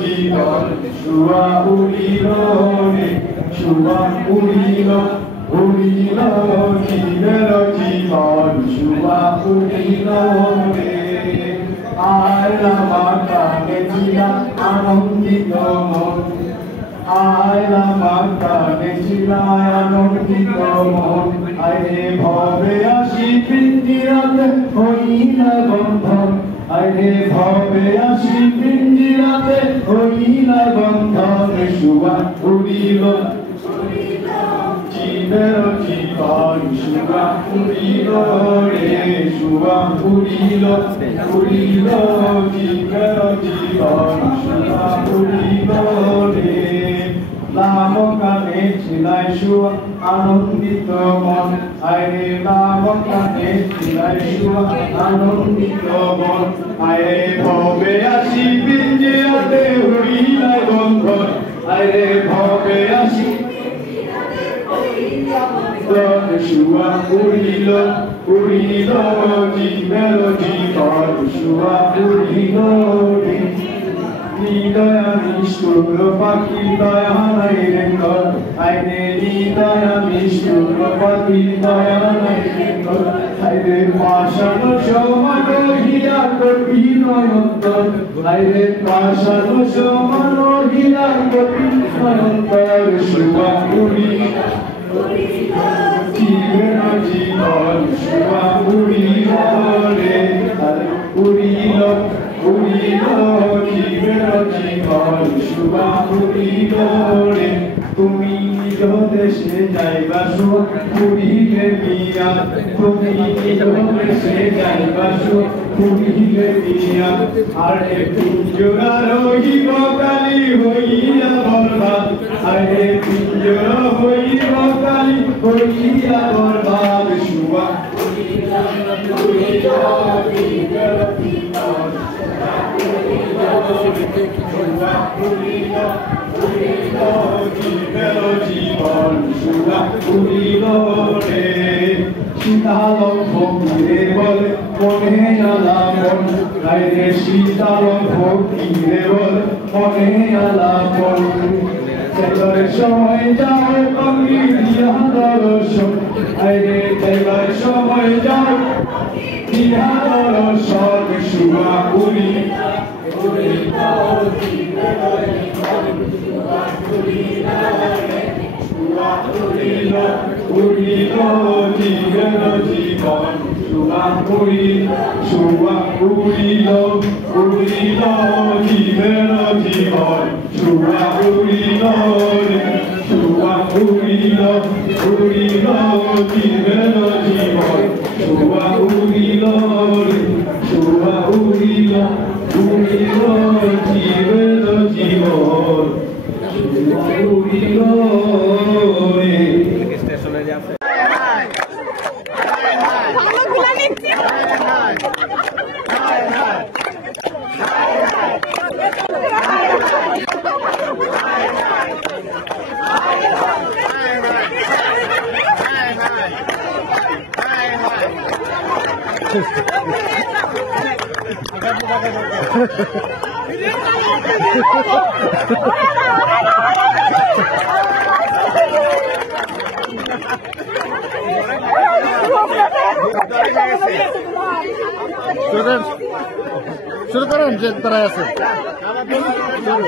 জীবন শুয়া উড়িল রে শুয়া উড়িল উড়িল জীবের জীবন শুয়া উড়িল রে আইলাম আকাশে ছিলা আনন্দিত মন আইলাম আকাশে ছিলা আনন্দিত মন আরে ভবে আসি পিঞ্জিরাতে হইল বন্ধন আরে ভবে আসি পিঞ্জিরাতে হইল বন্ধন শুয়া উড়িল জীবের জীবন শুয়া উড়িল রে শুয়া উড়িল উড়িল জীবের জীবন শুয়া উড়িল রে নাম কানে ছিলাই শুয়া আনন্দিত মন আরে নাম কানে ছিলাই শুয়া আনন্দিত মন আরে ভবে আসি পিঞ্জিরাতে হইল বন্ধন আরে ভবে আসি শুয়া উড়িল উড়িল জীবের জীবন শুয়া উড়িল রে হৃদয়া নিষ্ঠুর পাখি দয়া নাই রে কর আইরে হৃদয়া নিষ্ঠুর পাখি দয়া নাই রে কর আইরে পাষাণ সমান হিয়া কঠিন অন্তর আইরে পাষাণ সমান হিয়া কঠিন অন্তর শুয়া উড়িল জীবের জীবন শুয়া উড়িল রে উড়িল উড়িল জীবের জীবন শুয়া উড়িল রে তুমি নিজ দেশে যাইবা শুয়া উড়িলে মিয়া তুমি নিজ দেশে যাইবা শুয়া উড়িলে মিয়া আরে পিঞ্জরা রহিব কালি হইয়া বরবাদ আরে পিঞ্জরা হইব কালি হইয়া বরবাদ শুয়া উড়িল উড়িল জীবের জীবন শুয়া উড়িল উড়িল জীবের জীবন শুয়া উড়িল রে শীতাল ফকিরে বলে মনে আলা মন আইরে শীতাল ফকিরে বলে মনে আলা মন যাইবার সময় যাও আমি দিয়া দর্শন আইরে যাইবার সময় যাও দিয়া দর্শন শুয়া উড়িল উড়িল জীবের জীবন শুয়া উড়িল রে শুয়া উড়িল উড়িল জীবের জীবন শুয়া উড়িল শুয়া উড়িল উড়িল জীবের জীবন শুয়া উড়িল রে শুয়া উড়িল উড়িল জীবের জীবন শুয়া উড়িল রে শুয়া উড়িল উড়িল জীবের জীবন শুয়া উড়িল রে স্টেশনে যাচ্ছে শুরু করেন যে তারা আছে চলো